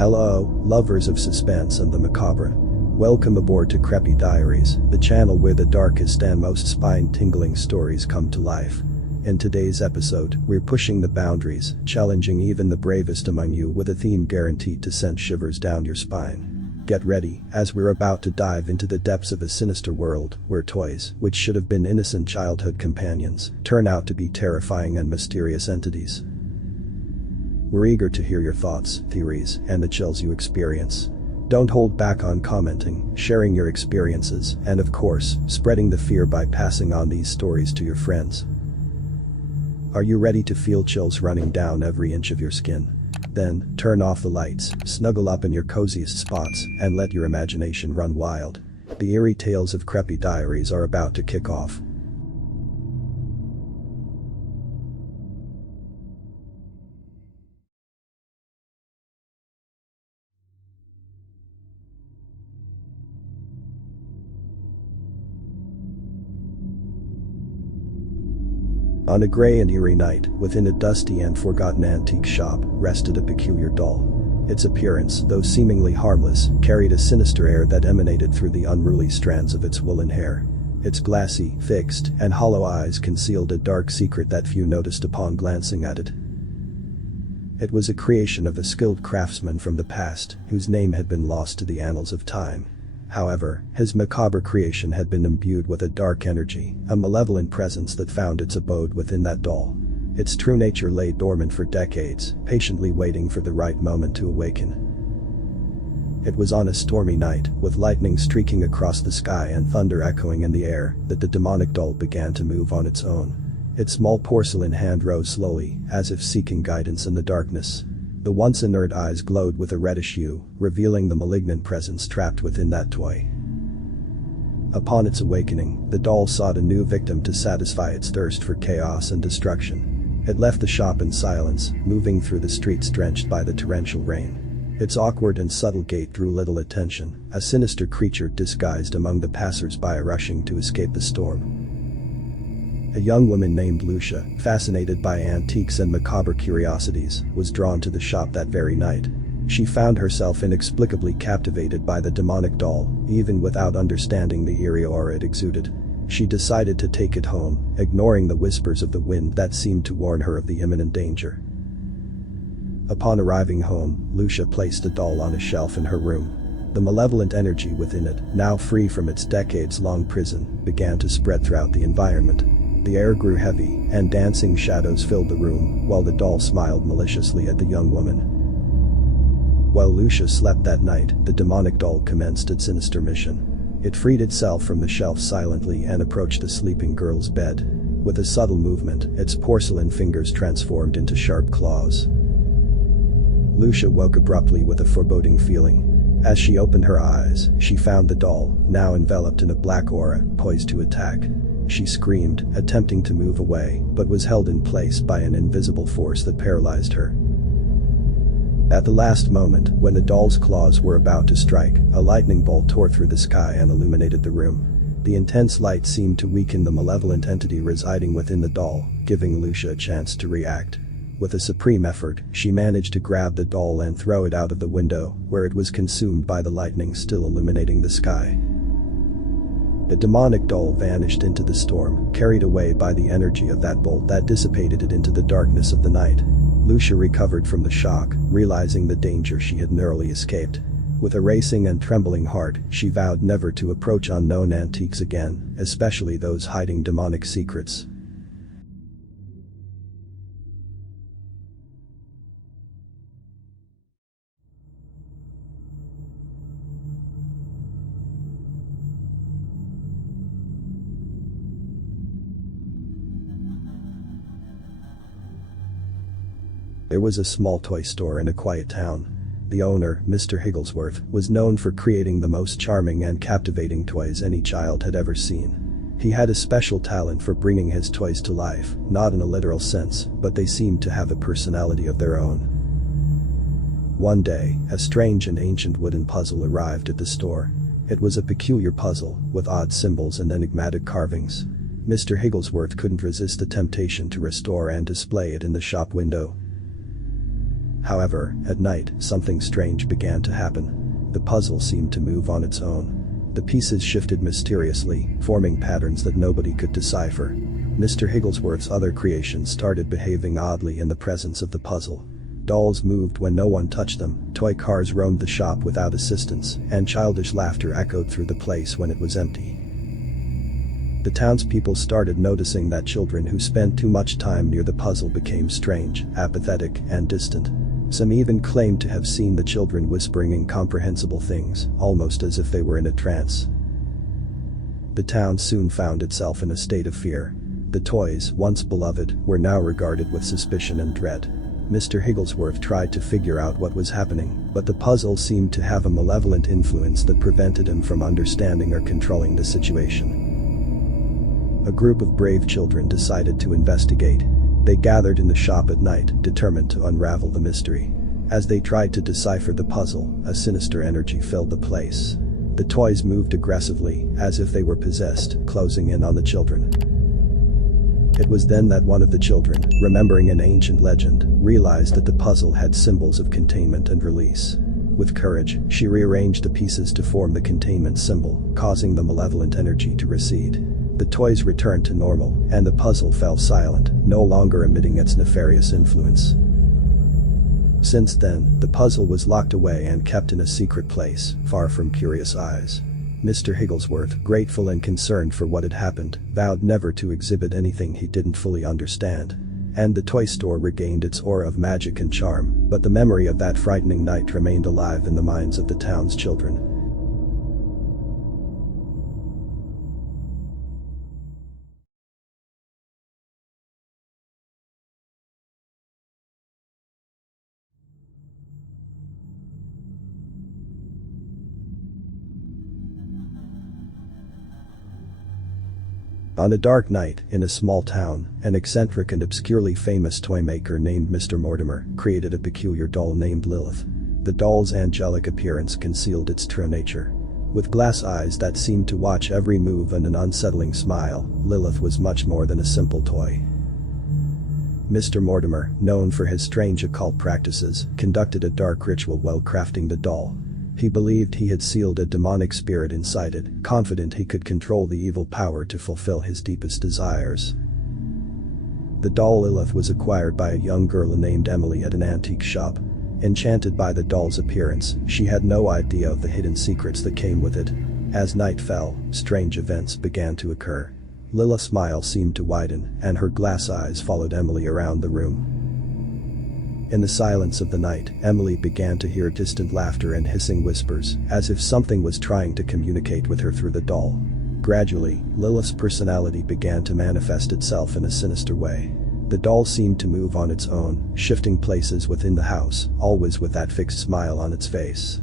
Hello, lovers of suspense and the macabre. Welcome aboard to Creepy Diaries, the channel where the darkest and most spine-tingling stories come to life. In today's episode, we're pushing the boundaries, challenging even the bravest among you with a theme guaranteed to send shivers down your spine. Get ready, as we're about to dive into the depths of a sinister world where toys, which should have been innocent childhood companions, turn out to be terrifying and mysterious entities. We're eager to hear your thoughts, theories, and the chills you experience. Don't hold back on commenting, sharing your experiences, and of course, spreading the fear by passing on these stories to your friends. Are you ready to feel chills running down every inch of your skin? Then, turn off the lights, snuggle up in your coziest spots, and let your imagination run wild. The eerie tales of Creepy Diaries are about to kick off. On a gray and eerie night, within a dusty and forgotten antique shop, rested a peculiar doll. Its appearance, though seemingly harmless, carried a sinister air that emanated through the unruly strands of its woolen hair. Its glassy, fixed, and hollow eyes concealed a dark secret that few noticed upon glancing at it. It was a creation of a skilled craftsman from the past, whose name had been lost to the annals of time. However, his macabre creation had been imbued with a dark energy, a malevolent presence that found its abode within that doll. Its true nature lay dormant for decades, patiently waiting for the right moment to awaken. It was on a stormy night, with lightning streaking across the sky and thunder echoing in the air, that the demonic doll began to move on its own. Its small porcelain hand rose slowly, as if seeking guidance in the darkness. The once inert eyes glowed with a reddish hue, revealing the malignant presence trapped within that toy. Upon its awakening, the doll sought a new victim to satisfy its thirst for chaos and destruction. It left the shop in silence, moving through the streets drenched by the torrential rain. Its awkward and subtle gait drew little attention, a sinister creature disguised among the passers-by rushing to escape the storm. A young woman named Lucia, fascinated by antiques and macabre curiosities, was drawn to the shop that very night. She found herself inexplicably captivated by the demonic doll, even without understanding the eerie aura it exuded. She decided to take it home, ignoring the whispers of the wind that seemed to warn her of the imminent danger. Upon arriving home, Lucia placed the doll on a shelf in her room. The malevolent energy within it, now free from its decades-long prison, began to spread throughout the environment. The air grew heavy, and dancing shadows filled the room, while the doll smiled maliciously at the young woman. While Lucia slept that night, the demonic doll commenced its sinister mission. It freed itself from the shelf silently and approached the sleeping girl's bed. With a subtle movement, its porcelain fingers transformed into sharp claws. Lucia woke abruptly with a foreboding feeling. As she opened her eyes, she found the doll, now enveloped in a black aura, poised to attack. She screamed, attempting to move away, but was held in place by an invisible force that paralyzed her. At the last moment, when the doll's claws were about to strike, a lightning bolt tore through the sky and illuminated the room. The intense light seemed to weaken the malevolent entity residing within the doll, giving Lucia a chance to react. With a supreme effort, she managed to grab the doll and throw it out of the window, where it was consumed by the lightning still illuminating the sky. The demonic doll vanished into the storm, carried away by the energy of that bolt that dissipated it into the darkness of the night. Lucia recovered from the shock, realizing the danger she had narrowly escaped. With a racing and trembling heart, she vowed never to approach unknown antiques again, especially those hiding demonic secrets. There was a small toy store in a quiet town. The owner, Mr. Higglesworth, was known for creating the most charming and captivating toys any child had ever seen. He had a special talent for bringing his toys to life, not in a literal sense, but they seemed to have a personality of their own. One day, a strange and ancient wooden puzzle arrived at the store. It was a peculiar puzzle, with odd symbols and enigmatic carvings. Mr. Higglesworth couldn't resist the temptation to restore and display it in the shop window. However, at night, something strange began to happen. The puzzle seemed to move on its own. The pieces shifted mysteriously, forming patterns that nobody could decipher. Mr. Higglesworth's other creations started behaving oddly in the presence of the puzzle. Dolls moved when no one touched them, toy cars roamed the shop without assistance, and childish laughter echoed through the place when it was empty. The townspeople started noticing that children who spent too much time near the puzzle became strange, apathetic, and distant. Some even claimed to have seen the children whispering incomprehensible things, almost as if they were in a trance. The town soon found itself in a state of fear. The toys, once beloved, were now regarded with suspicion and dread. Mr. Higglesworth tried to figure out what was happening, but the puzzle seemed to have a malevolent influence that prevented him from understanding or controlling the situation. A group of brave children decided to investigate. They gathered in the shop at night, determined to unravel the mystery. As they tried to decipher the puzzle, a sinister energy filled the place. The toys moved aggressively, as if they were possessed, closing in on the children. It was then that one of the children, remembering an ancient legend, realized that the puzzle had symbols of containment and release. With courage, she rearranged the pieces to form the containment symbol, causing the malevolent energy to recede. The toys returned to normal, and the puzzle fell silent, no longer emitting its nefarious influence. Since then, the puzzle was locked away and kept in a secret place, far from curious eyes. Mr. Higglesworth, grateful and concerned for what had happened, vowed never to exhibit anything he didn't fully understand. And the toy store regained its aura of magic and charm, but the memory of that frightening night remained alive in the minds of the town's children. On a dark night, in a small town, an eccentric and obscurely famous toy maker named Mr. Mortimer created a peculiar doll named Lilith. The doll's angelic appearance concealed its true nature. With glass eyes that seemed to watch every move and an unsettling smile, Lilith was much more than a simple toy. Mr. Mortimer, known for his strange occult practices, conducted a dark ritual while crafting the doll. He believed he had sealed a demonic spirit inside it, confident he could control the evil power to fulfill his deepest desires. The doll Lilith was acquired by a young girl named Emily at an antique shop. Enchanted by the doll's appearance, she had no idea of the hidden secrets that came with it. As night fell, strange events began to occur. Lilith's smile seemed to widen, and her glass eyes followed Emily around the room. In the silence of the night, Emily began to hear distant laughter and hissing whispers, as if something was trying to communicate with her through the doll. Gradually, Lilith's personality began to manifest itself in a sinister way. The doll seemed to move on its own, shifting places within the house, always with that fixed smile on its face.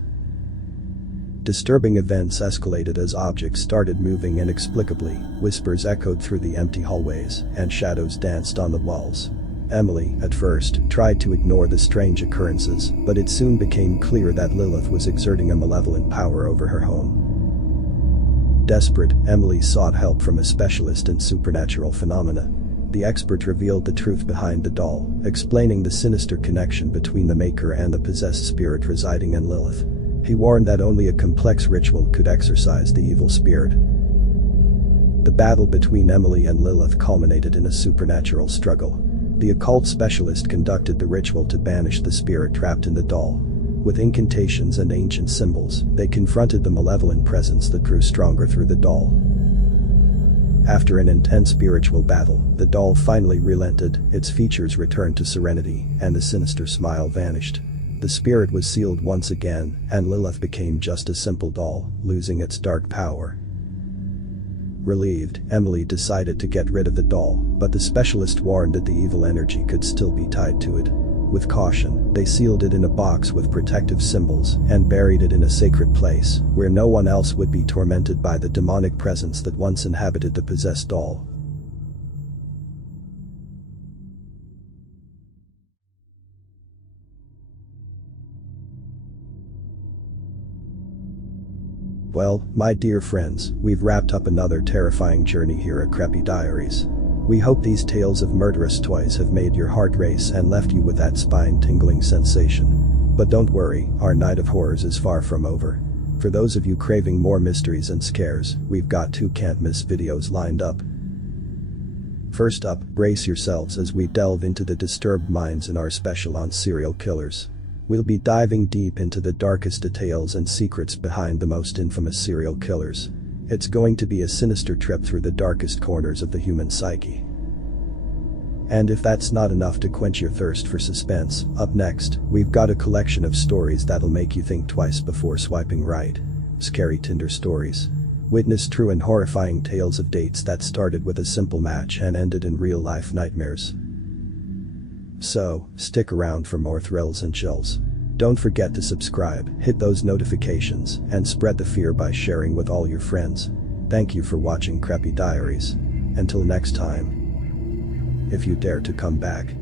Disturbing events escalated as objects started moving inexplicably, whispers echoed through the empty hallways, and shadows danced on the walls. Emily, at first, tried to ignore the strange occurrences, but it soon became clear that Lilith was exerting a malevolent power over her home. Desperate, Emily sought help from a specialist in supernatural phenomena. The expert revealed the truth behind the doll, explaining the sinister connection between the maker and the possessed spirit residing in Lilith. He warned that only a complex ritual could exorcise the evil spirit. The battle between Emily and Lilith culminated in a supernatural struggle. The occult specialist conducted the ritual to banish the spirit trapped in the doll. With incantations and ancient symbols, they confronted the malevolent presence that grew stronger through the doll. After an intense spiritual battle, the doll finally relented, its features returned to serenity, and the sinister smile vanished. The spirit was sealed once again, and Lilith became just a simple doll, losing its dark power. Relieved, Emily decided to get rid of the doll, but the specialist warned that the evil energy could still be tied to it. With caution, they sealed it in a box with protective symbols and buried it in a sacred place where no one else would be tormented by the demonic presence that once inhabited the possessed doll. Well, my dear friends, we've wrapped up another terrifying journey here at Creepy Diaries. We hope these tales of murderous toys have made your heart race and left you with that spine-tingling sensation. But don't worry, our night of horrors is far from over. For those of you craving more mysteries and scares, we've got 2 can't-miss videos lined up. First up, brace yourselves as we delve into the disturbed minds in our special on serial killers. We'll be diving deep into the darkest details and secrets behind the most infamous serial killers. It's going to be a sinister trip through the darkest corners of the human psyche. And if that's not enough to quench your thirst for suspense, up next, we've got a collection of stories that'll make you think twice before swiping right. Scary Tinder stories. Witness true and horrifying tales of dates that started with a simple match and ended in real-life nightmares. So, stick around for more thrills and chills. Don't forget to subscribe, hit those notifications, and spread the fear by sharing with all your friends. Thank you for watching Creepy Diaries. Until next time. If you dare to come back.